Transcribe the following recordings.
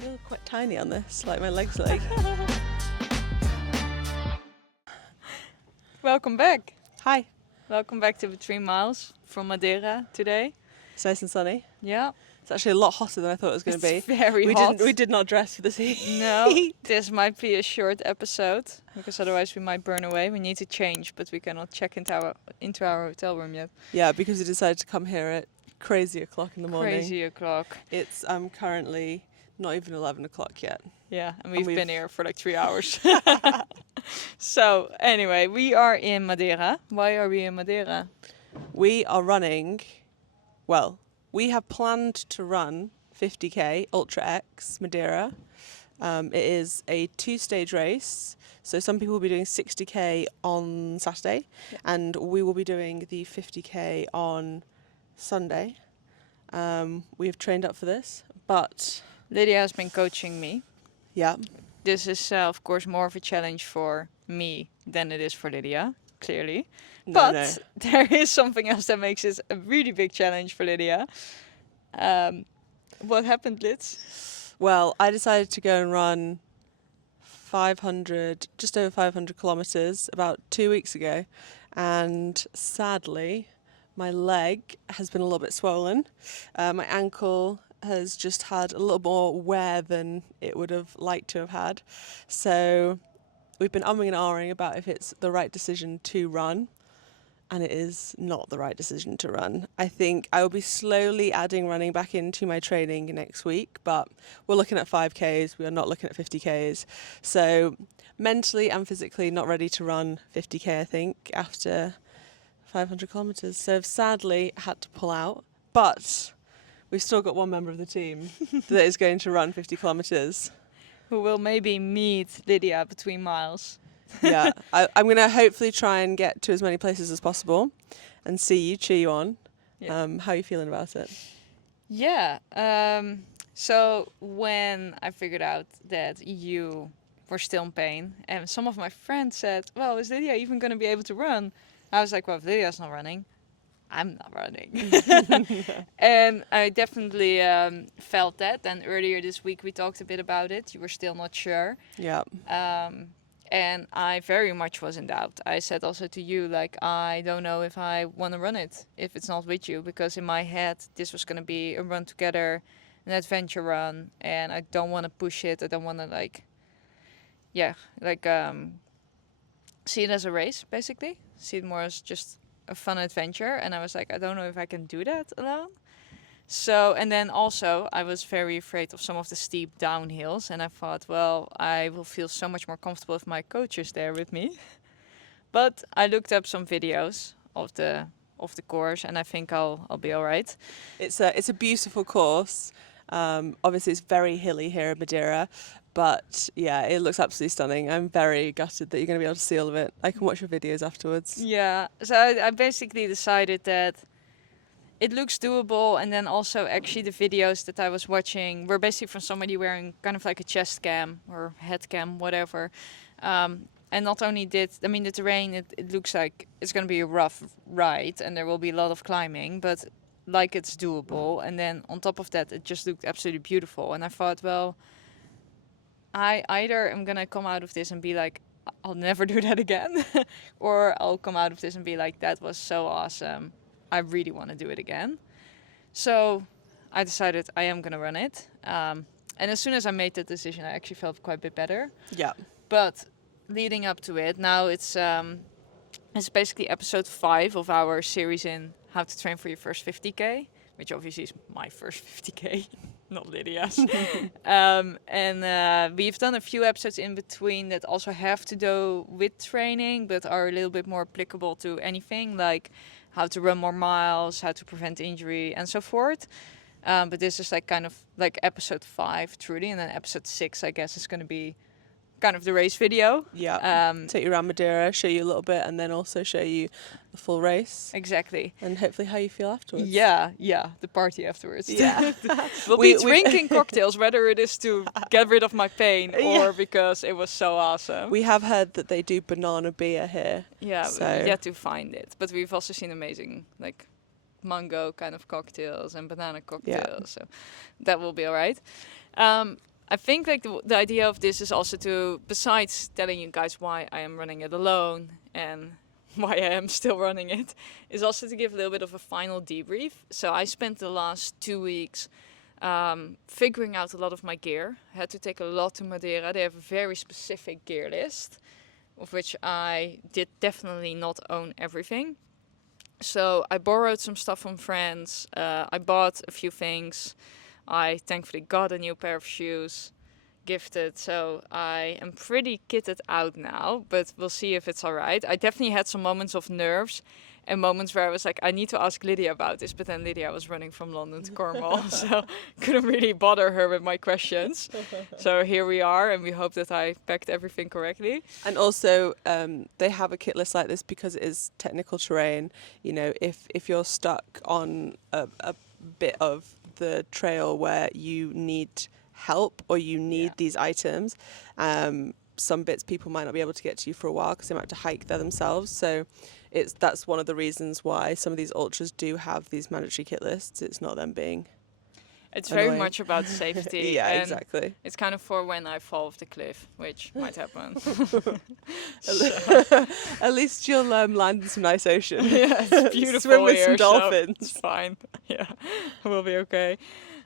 feel quite tiny on this, like my legs are like. Welcome back. Hi. Welcome back to Between Miles from Madeira today. It's nice and sunny. Yeah. It's actually a lot hotter than I thought it was going to be. It's very hot. We did not dress for this heat. No, this might be a short episode because otherwise we might burn away. We need to change, but we cannot check into our hotel room yet. Yeah, because we decided to come here at crazy o'clock in the morning. Crazy o'clock. It's currently not even 11 o'clock yet. Yeah, and we've been here for like 3 hours. So anyway, we are in Madeira. Why are we in Madeira? We are running, well, we have planned to run 50k Ultra X Madeira. It is a 2-stage race. So some people will be doing 60k on Saturday, and we will be doing the 50k on Sunday. We have trained up for this, but Lydia has been coaching me. yeah, This is, of course, more of a challenge for me than it is for Lydia, clearly. But there is something else that makes this a really big challenge for Lydia. What happened, Liz? Well, I decided to go and run 500, just over 500 kilometres about 2 weeks ago. And sadly, my leg has been a little bit swollen. My ankle has just had a little more wear than it would have liked to have had. So we've been umming and ahhing about if it's the right decision to run. And it is not the right decision to run. I think I will be slowly adding running back into my training next week, but we're looking at 5Ks, we are not looking at 50Ks. So mentally and physically not ready to run 50K, I think, after 500 kilometres. So I've sadly had to pull out, but we've still got one member of the team that is going to run 50 kilometres. Who will maybe meet Lydia between miles. Yeah, I'm going to hopefully try and get to as many places as possible and see you, cheer you on. Yeah. How are you feeling about it? Yeah. So when I figured out that you were still in pain, and some of my friends said, well, is Lydia even going to be able to run? I was like, well, if Lydia's not running, I'm not running. And I definitely felt that. And earlier this week we talked a bit about it. You were still not sure. Yeah. And I very much was in doubt. I said also to you, like, I don't know if I want to run it, if it's not with you. Because in my head, this was going to be a run together, an adventure run. And I don't want to push it. I don't want to, see it as a race, basically. See it more as just a fun adventure. And I was like, I don't know if I can do that alone. So, and then also I was very afraid of some of the steep downhills, and I thought, well, I will feel so much more comfortable if my coach is there with me. But I looked up some videos of the course, and I think I'll be all right. It's a beautiful course. Obviously, it's very hilly here in Madeira, but yeah, it looks absolutely stunning. I'm very gutted that you're going to be able to see all of it. I can watch your videos afterwards. Yeah, so I basically decided that it looks doable, and then also actually the videos that I was watching were basically from somebody wearing kind of like a chest cam or head cam, whatever. And not only the terrain, it looks like it's going to be a rough ride and there will be a lot of climbing, but like it's doable. And then on top of that, it just looked absolutely beautiful. And I thought, well, I either am going to come out of this and be like, I'll never do that again, or I'll come out of this and be like, that was so awesome. I really want to do it again. So I decided I am going to run it. And as soon as I made that decision, I actually felt quite a bit better. Yeah. But leading up to it, now it's basically episode 5 of our series in How to Train for Your First 50K, which obviously is my first 50K, not Lydia's. And we've done a few episodes in between that also have to do with training, but are a little bit more applicable to anything, like how to run more miles, how to prevent injury, and so forth. But this is like kind of like episode 5, truly, and then episode 6, I guess, is going to be kind of the race video. Yeah. Take you around Madeira, show you a little bit, and then also show you the full race. Exactly. And hopefully how you feel afterwards. Yeah, the party afterwards. Yeah. We'll be drinking cocktails, whether it is to get rid of my pain or because it was so awesome. We have heard that they do banana beer here. Yeah, so. we've yet to find it. But we've also seen amazing, like, mango kind of cocktails and banana cocktails. So that will be all right. I think like the idea of this is also to, besides telling you guys why I am running it alone and why I am still running it, is also to give a little bit of a final debrief. So I spent the last 2 weeks figuring out a lot of my gear. I had to take a lot to Madeira. They have a very specific gear list, of which I did definitely not own everything. So I borrowed some stuff from friends. I bought a few things. I thankfully got a new pair of shoes gifted, so I am pretty kitted out now, but we'll see if it's all right. I definitely had some moments of nerves and moments where I was like, I need to ask Lydia about this, but then Lydia was running from London to Cornwall, so couldn't really bother her with my questions. So here we are, and we hope that I packed everything correctly. And also, they have a kit list like this because it is technical terrain. You know, if you're stuck on a bit of the trail where you need help or you need these items, some bits people might not be able to get to you for a while because they might have to hike there themselves. So that's one of the reasons why some of these ultras do have these mandatory kit lists. It's not them being It's annoying. very much about safety. Yeah, and exactly. It's kind of for when I fall off the cliff, which might happen. At least you'll land in some nice ocean. Yeah, it's beautiful Swim with here, some so dolphins. it's fine. Yeah, we'll be okay.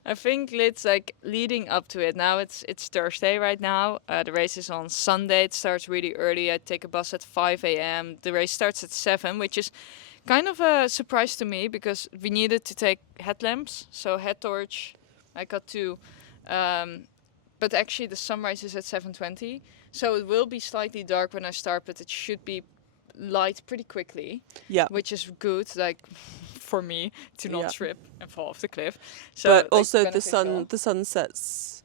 I think it's like leading up to it. Now it's Thursday right now. The race is on Sunday. It starts really early. I take a bus at 5 a.m. The race starts at 7, which is kind of a surprise to me because we needed to take headlamps. So head torch, I got 2. But actually the sunrise is at 7:20. So it will be slightly dark when I start, but it should be light pretty quickly. Yeah. Which is good, like for me to not Yeah. trip and fall off the cliff. So But like, also beneficial. the sun sets,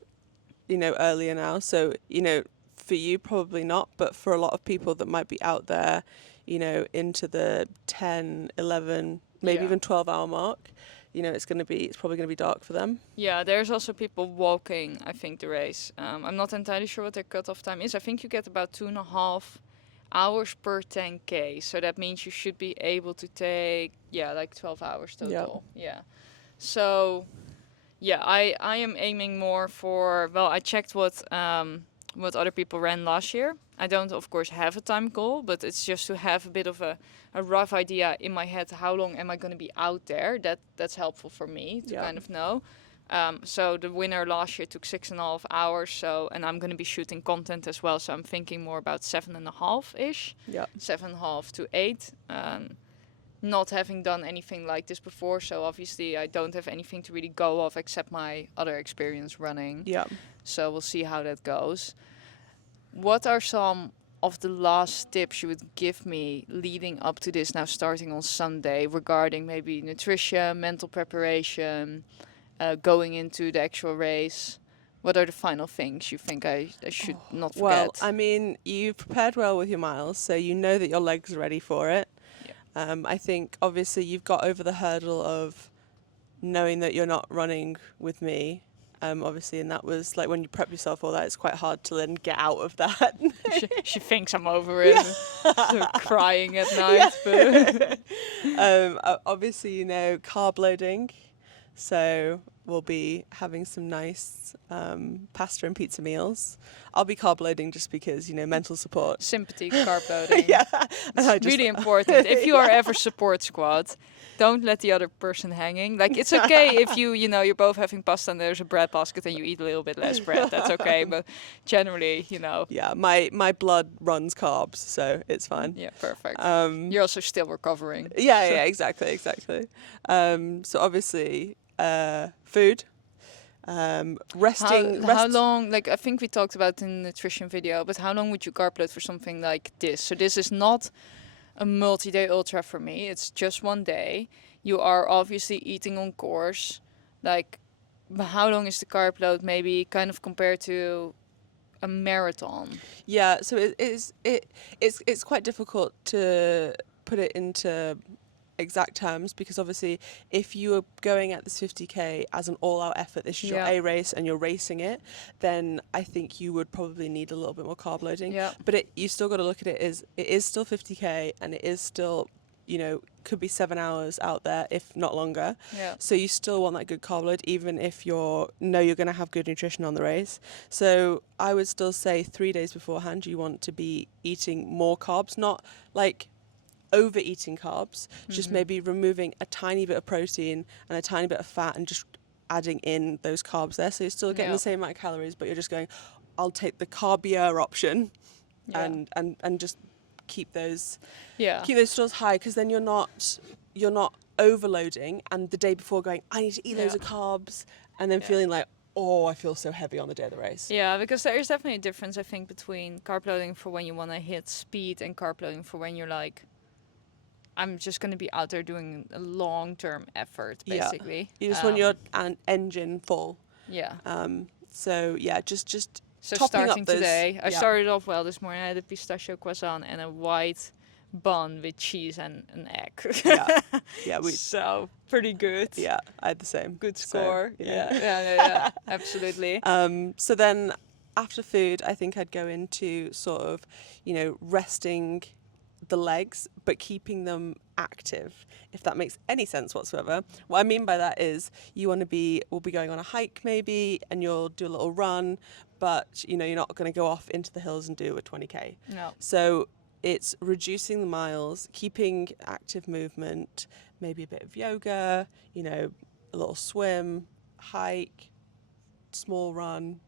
earlier now. So, for you probably not, but for a lot of people that might be out there, into the 10, 11, maybe Yeah. even 12-hour mark, it's probably going to be dark for them. Yeah, there's also people walking, I think, the race. I'm not entirely sure what their cutoff time is. I think you get about 2.5 hours per 10K. So that means you should be able to take, like 12 hours total. Yeah. So, I am aiming more for, well, I checked what other people ran last year. I don't, of course, have a time goal, but it's just to have a bit of a rough idea in my head. How long am I going to be out there? That's helpful for me to kind of know. So the winner last year took 6.5 hours. And I'm going to be shooting content as well. So I'm thinking more about 7.5-ish. Yeah. 7.5 to 8. Not having done anything like this before. So obviously I don't have anything to really go off except my other experience running. Yeah. So we'll see how that goes. What are some of the last tips you would give me leading up to this now starting on Sunday regarding maybe nutrition, mental preparation, going into the actual race? What are the final things you think I should not forget? Well, I mean, you've prepared well with your miles, so you know that your legs are ready for it. Yeah. I think obviously you've got over the hurdle of knowing that you're not running with me. Obviously, and that was like when you prep yourself for that, it's quite hard to then get out of that. she thinks I'm over it, so crying at night. But obviously, carb loading. So we'll be having some nice pasta and pizza meals. I'll be carb loading just because, mental support. Sympathy, carb loading. Yeah. It's really important. If you are ever support squad, don't let the other person hanging. Like, it's okay if you're both having pasta and there's a bread basket and you eat a little bit less bread. That's okay. But generally, Yeah, my blood runs carbs, so it's fine. Yeah, perfect. You're also still recovering. Yeah, exactly. So obviously, food. Resting. How long, like I think we talked about in the nutrition video, but how long would you carb load for something like this? So this is not a multi-day ultra for me. It's just one day. You are obviously eating on course. Like, how long is the carb load maybe kind of compared to a marathon? Yeah, so it's quite difficult to put it into exact terms because obviously if you are going at this 50k as an all-out effort, this is your A race and you're racing it, then I think you would probably need a little bit more carb loading. Yeah. But you still got to look at it as it is still 50k and it is still could be 7 hours out there, if not longer. Yeah. So you still want that good carb load, even if you're going to have good nutrition on the race. So I would still say 3 days beforehand, you want to be eating more carbs, not like overeating carbs, just maybe removing a tiny bit of protein and a tiny bit of fat and just adding in those carbs there. So you're still getting the same amount of calories, but you're just going, I'll take the carbier option and just keep those stores high, because then you're not overloading and the day before going, I need to eat loads of carbs, and then feeling like, oh, I feel so heavy on the day of the race. Yeah, because there is definitely a difference, I think, between carb loading for when you want to hit speed and carb loading for when you're like, I'm just going to be out there doing a long-term effort, basically. You just want your engine full. Yeah. So yeah, just so topping starting up those, today, I started off well this morning. I had a pistachio croissant and a white bun with cheese and an egg. Yeah, so pretty good. Yeah, I had the same. Good score. So, Yeah, absolutely. So then after food, I think I'd go into sort of, resting the legs, but keeping them active, if that makes any sense whatsoever. What I mean by that is we'll be going on a hike maybe, and you'll do a little run, but you're not going to go off into the hills and do a 20k. No. So it's reducing the miles, keeping active movement, maybe a bit of yoga, a little swim, hike, small run.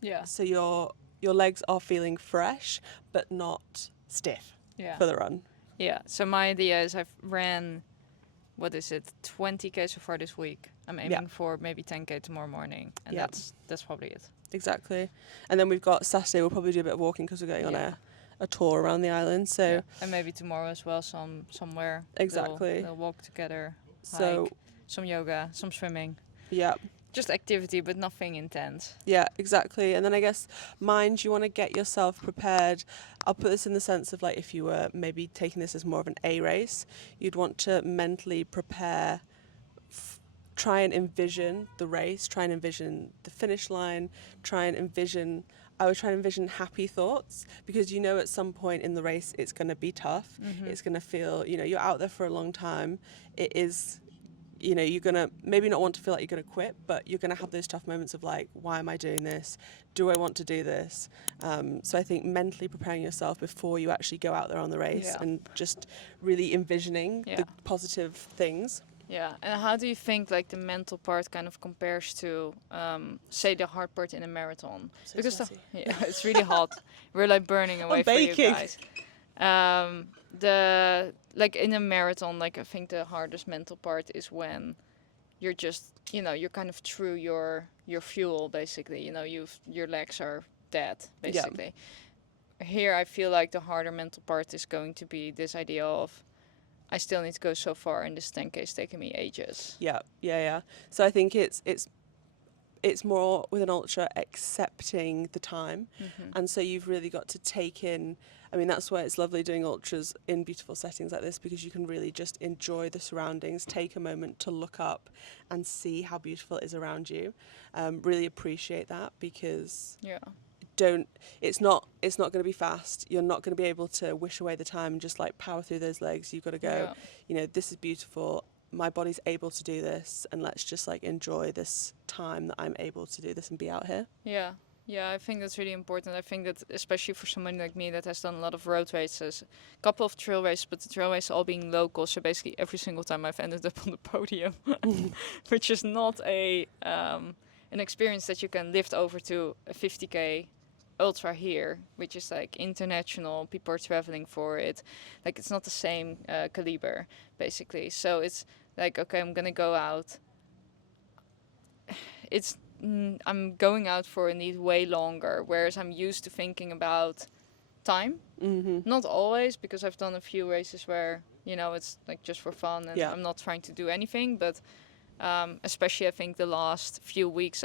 Yeah. So your legs are feeling fresh, but not stiff for the run. Yeah. So my idea is I've ran, 20k so far this week. I'm aiming for maybe 10k tomorrow morning, and that's probably it. Exactly. And then we've got Saturday, we'll probably do a bit of walking because we're going on a tour around the island. So and maybe tomorrow as well, somewhere. Exactly. They'll walk together, so hike, some yoga, some swimming. Yeah. Just activity, but nothing intense. Yeah, exactly. And then I guess you want to get yourself prepared. I'll put this in the sense of like, if you were maybe taking this as more of an A race, you'd want to mentally prepare, try and envision the race, try and envision the finish line, I would try and envision happy thoughts, because at some point in the race it's going to be tough. It's going to feel, you're out there for a long time. It is, you're going to maybe not want to feel like you're going to quit, but you're going to have those tough moments of like, why am I doing this? Do I want to do this? So I think mentally preparing yourself before you actually go out there on the race and just really envisioning the positive things. Yeah, and how do you think like the mental part kind of compares to, say, the hard part in a marathon? So because it's really hot. We're like burning away for you guys. Like in a marathon, like I think the hardest mental part is when you're just, you're kind of through your fuel basically. Your legs are dead basically. Yeah. Here I feel like the harder mental part is going to be this idea of, I still need to go so far, and this 10k is taking me ages. Yeah. So I think it's more with an ultra accepting the time, and so you've really got to take in. I mean, that's why it's lovely doing ultras in beautiful settings like this, because you can really just enjoy the surroundings, take a moment to look up and see how beautiful it is around you. Really appreciate that, because it's not going to be fast. You're not going to be able to wish away the time and just like power through those legs. You've got to go, this is beautiful. My body's able to do this, and let's just like enjoy this time that I'm able to do this and be out here. Yeah, I think that's really important. I think that especially for someone like me that has done a lot of road races, a couple of trail races, but the trail races all being local. So basically every single time I've ended up on the podium, which is not an experience that you can lift over to a 50k ultra here, which is like international. People are traveling for it. Like it's not the same caliber basically. So it's like, okay, I'm gonna go out. I'm going out for a need way longer, whereas I'm used to thinking about time. Not always, because I've done a few races where it's like just for fun and I'm not trying to do anything, but especially I think the last few weeks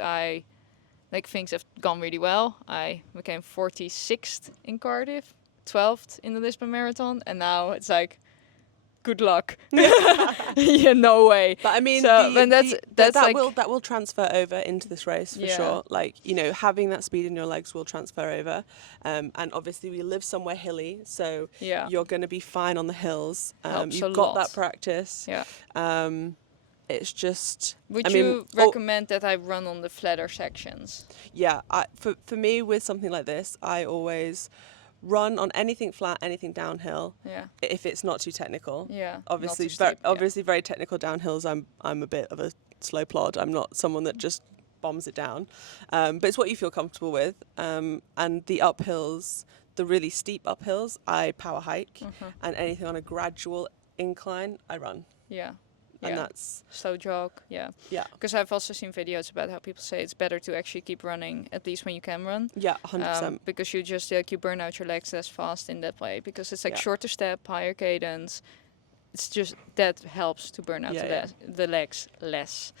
things have gone really well. I became 46th in Cardiff, 12th in the Lisbon Marathon, and now it's like good luck. Yeah, no way. But I mean, So, and that's that like, will transfer over into this race for Yeah. sure. Like, you know, having that speed in your legs will transfer over. And obviously we live somewhere hilly, so Yeah. you're going to be fine on the hills. Helps You've a got that lot. practice. Yeah. It's just, Would I mean, you recommend that I run on the flatter sections? yeah, for me with something like this, I always run on anything flat, anything downhill. Yeah. If it's not too technical. Yeah. Obviously, not too steep, yeah. obviously, very technical downhills. I'm a bit of a slow plod. I'm not someone that just bombs it down, but it's what you feel comfortable with. And the uphills, the really steep uphills, I power hike, and anything on a gradual incline, I run. Yeah. And Yeah. that's Slow jog, yeah. yeah, Because I've also seen videos about how people say it's better to actually keep running, at least when you can run. yeah, 100%. Because you just like you burn out your legs less fast in that way. Because it's like Yeah. shorter step, higher cadence. It's just that helps to burn out Yeah, the legs less.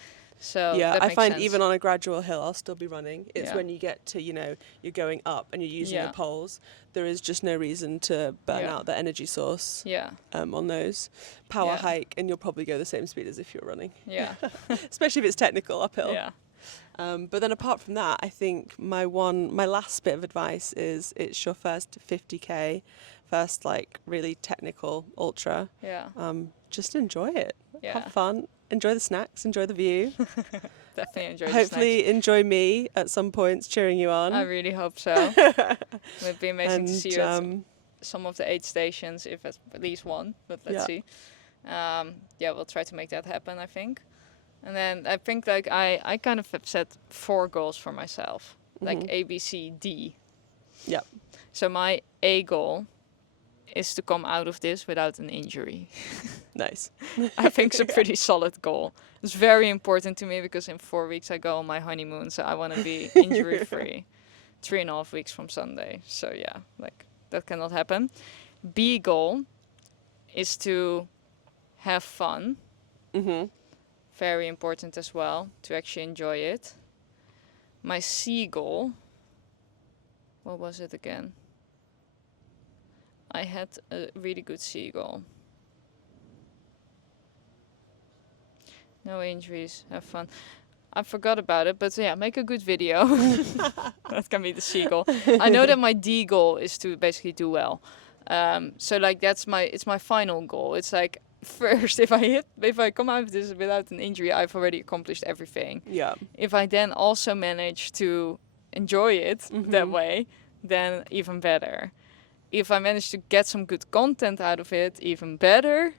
So Yeah, that I makes find sense. even on a gradual hill, I'll still be running. It's Yeah. when you get to, you know, you're going up and you're using Yeah. the poles, there is just no reason to burn Yeah. out the energy source Yeah, on those. Power Yeah. hike, and you'll probably go the same speed as if you're running, yeah, especially if it's technical uphill. yeah, But then apart from that, I think my last bit of advice is it's your first 50K, first like really technical ultra. yeah, Just enjoy it. yeah. Have fun. Enjoy the snacks. Enjoy the view. Definitely enjoy the Hopefully enjoy me at some points cheering you on. snacks. I really hope so. It'd be amazing to see you at some of the 8 stations, if at least one, but let's Yeah. see. Yeah, we'll try to make that happen, I think. And then I think like I kind of have set 4 goals for myself, like A, B, C, D. Yeah. So my A goal is to come out of this without an injury. Nice. I think it's a pretty solid goal. It's very important to me because in 4 weeks I go on my honeymoon, so I want to be injury free. 3.5 weeks from Sunday. So yeah, like that cannot happen. B goal is to have fun. Very important as well, to actually enjoy it. My C goal, what was it again? I had a really good C goal. No injuries, have fun. I forgot about it, but yeah, make a good video. That can be the C goal. I know that my D goal is to basically do well. So like it's my final goal. It's like first, if I come out of this without an injury, I've already accomplished everything. Yeah. If I then also manage to enjoy it that way, then even better. If I manage to get some good content out of it, even better.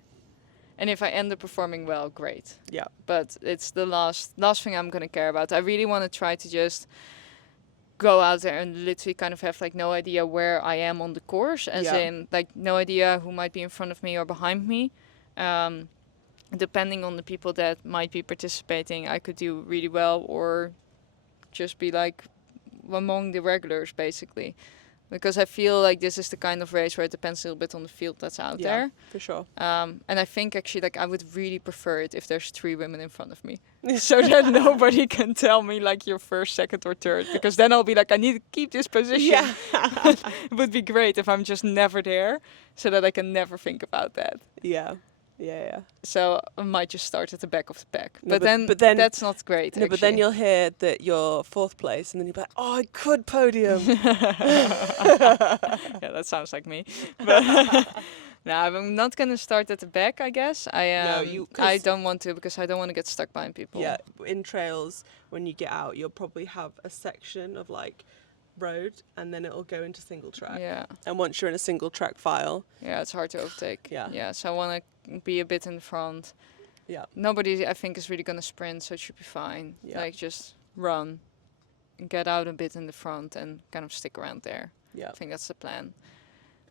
And if I end up performing well, great. Yeah. But it's the last thing I'm going to care about. I really want to try to just go out there and literally kind of have like no idea where I am on the course, as in like no idea who might be in front of me or behind me. Depending on the people that might be participating, I could do really well or just be like among the regulars basically. Because I feel like this is the kind of race where it depends a little bit on the field that's out there. For sure. And I think actually like I would really prefer it if there's 3 women in front of me. So that nobody can tell me like you're first, second or third. Because then I'll be like, I need to keep this position. Yeah. It would be great if I'm just never there so that I can never think about that. Yeah. Yeah. So I might just start at the back of the pack. No, but then that's not great. No, but then you'll hear that you're 4th place, and then you'll be like, "Oh, I could podium." Yeah, that sounds like me. But no, I'm not gonna start at the back. I guess I don't want to because I don't want to get stuck behind people. Yeah, in trails, when you get out, you'll probably have a section of like road, and then it'll go into single track. Yeah. And once you're in a single track file, Yeah, it's hard to overtake. Yeah. Yeah, so I want to be a bit in the front. yeah, Nobody, I think, is really going to sprint, so it should be fine. Yeah. Like, just run, get out a bit in the front, and kind of stick around there. yeah, I think that's the plan.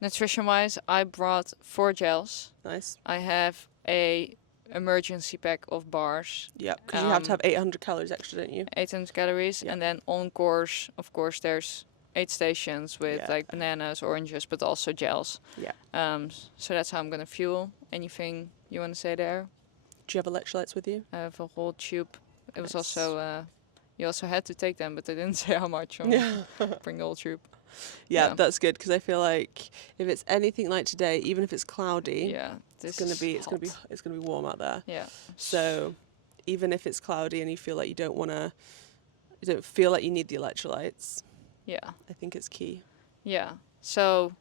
Nutrition-wise, I brought 4 gels. nice. I have a emergency pack of bars, Yeah, because you have to have 800 calories extra, don't you? 800 calories, Yeah. and then on course, of course, there's 8 stations with Yeah. like bananas, oranges, but also gels. Yeah. So that's how I'm gonna fuel. Anything you want to say there? Do you have electrolytes with you? I have a whole tube. It was Nice. also You also had to take them, but they didn't say how much on Yeah. Bring the whole troop. Yeah, that's good because I feel like if it's anything like today, even if it's cloudy, Yeah, it's this gonna is be hot. it's gonna be warm out there. Yeah. So even if it's cloudy and you feel like you don't feel like you need the electrolytes, Yeah. I think it's key. Yeah. So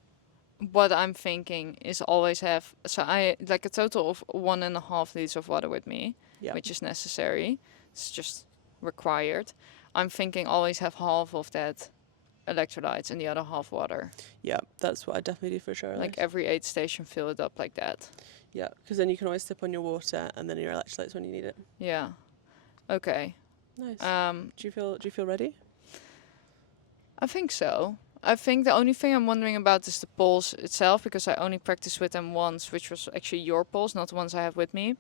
what I'm thinking is always have, so I like a total of 1.5 liters of water with me, Yeah. which is necessary. It's just required. I'm thinking always have half of that electrolytes and the other half water. Yeah, that's what I definitely do for sure. Like every aid station, fill it up like that. Yeah, because then you can always sip on your water and then your electrolytes when you need it. Yeah. Okay. Nice. Um, Do you feel ready? I think so. I think the only thing I'm wondering about is the poles itself, because I only practiced with them once, which was actually your poles, not the ones I have with me.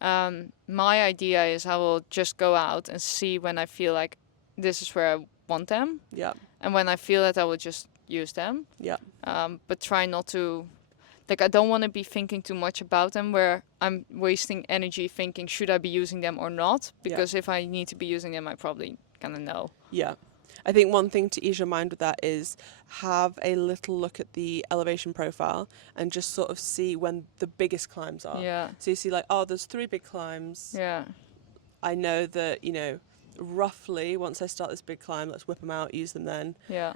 My idea is I will just go out and see when I feel like this is where I want them. Yeah. And when I feel that, I will just use them. Yeah. But try not to, like, I don't want to be thinking too much about them where I'm wasting energy thinking, should I be using them or not? Because if I need to be using them, I probably kind of know. Yeah. I think one thing to ease your mind with that is have a little look at the elevation profile and just sort of see when the biggest climbs are. Yeah. So you see like, oh, there's 3 big climbs. Yeah. I know that, roughly once I start this big climb, let's whip them out, use them then. Yeah.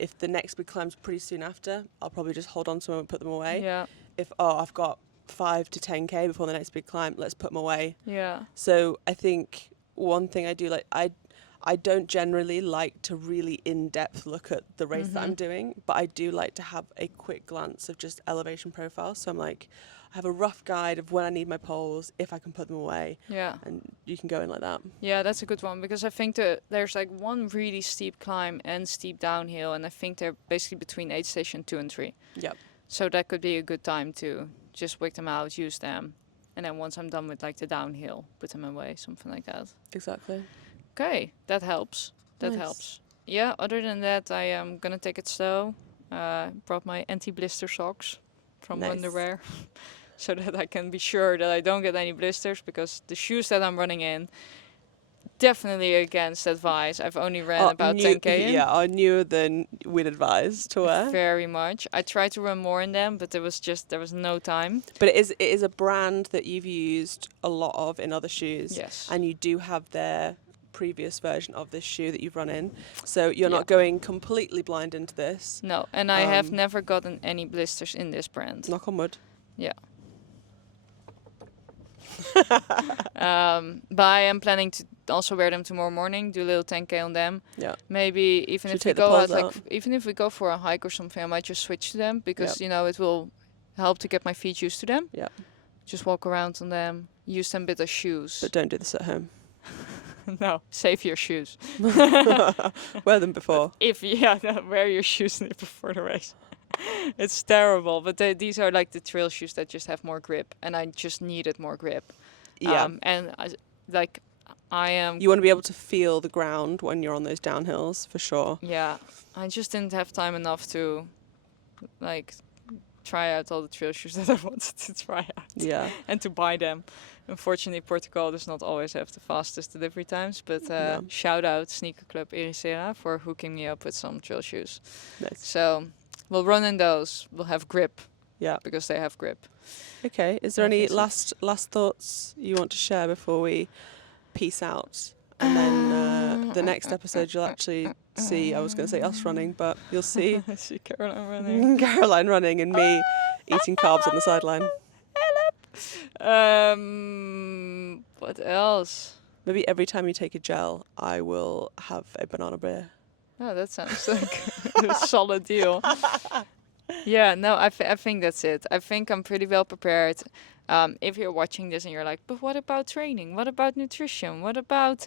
If the next big climb's pretty soon after, I'll probably just hold on to them and put them away. Yeah. If, I've got 5 to 10k before the next big climb, let's put them away. Yeah. So I think one thing I do, like I don't generally like to really in-depth look at the race that I'm doing, but I do like to have a quick glance of just elevation profile. So I'm like, I have a rough guide of when I need my poles, if I can put them away. Yeah. And you can go in like that. Yeah, that's a good one, because I think that there's like one really steep climb and steep downhill, and I think they're basically between aid station 2 and 3. Yep. So that could be a good time to just wick them out, use them, and then once I'm done with like the downhill, put them away, something like that. Exactly. Okay, that helps. That Nice. helps. Yeah, other than that, I am gonna take it slow. Brought my anti-blister socks from Nice. Underwear so that I can be sure that I don't get any blisters, because the shoes that I'm running in, definitely against advice. I've only ran about 10k in. Yeah, are newer than we'd advise to wear. Very much. I tried to run more in them, but there was no time. But it is a brand that you've used a lot of in other shoes. Yes. And you do have their previous version of this shoe that you've run in. So you're Yeah. not going completely blind into this. No, and I have never gotten any blisters in this brand. Knock on wood. Yeah. But I am planning to also wear them tomorrow morning, do a little 10k on them. Yeah. Maybe even Should if we take the go out, poles like out. even if we go for a hike or something, I might just switch to them, because it will help to get my feet used to them. Yeah. Just walk around on them, use them a bit as shoes. But don't do this at home. No, save your shoes. Wear them before. Wear your shoes before the race. It's terrible, but these are like the trail shoes that just have more grip, and I just needed more grip. Yeah. And I am. You want to be able to feel the ground when you're on those downhills, for sure. Yeah, I just didn't have time enough to, like, try out all the trail shoes that I wanted to try out. Yeah. And to buy them. Unfortunately, Portugal does not always have the fastest delivery times, but shout out Sneaker Club Ericeira for hooking me up with some trail shoes. Nice. So we'll run in those. We'll have grip. Yeah. Because they have grip. Okay. Is there I any think so. last thoughts you want to share before we peace out? And then the next episode you'll actually see, I was going to say us running, but you'll see I see Caroline running. Caroline running and me eating carbs on the sideline. What else? Maybe every time you take a gel, I will have a banana beer. Oh, that sounds like a solid deal. Yeah, no, I think that's it. I think I'm pretty well prepared. If you're watching this and you're like, but what about training? What about nutrition? What about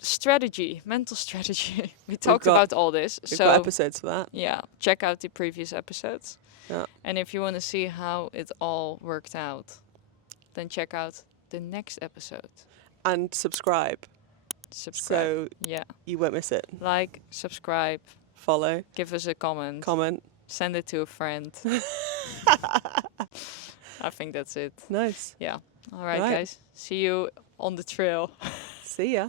strategy, mental strategy? We talked about all this. We've So got episodes for that. yeah, check out the previous episodes. Yeah. And if you want to see how it all worked out, then check out the next episode. And subscribe. Subscribe. So Yeah. you won't miss it. Like, subscribe, Follow. give us a comment, Send send it to a friend. I think that's it. Nice. Yeah. All right, Right. guys. See you on the trail. See ya.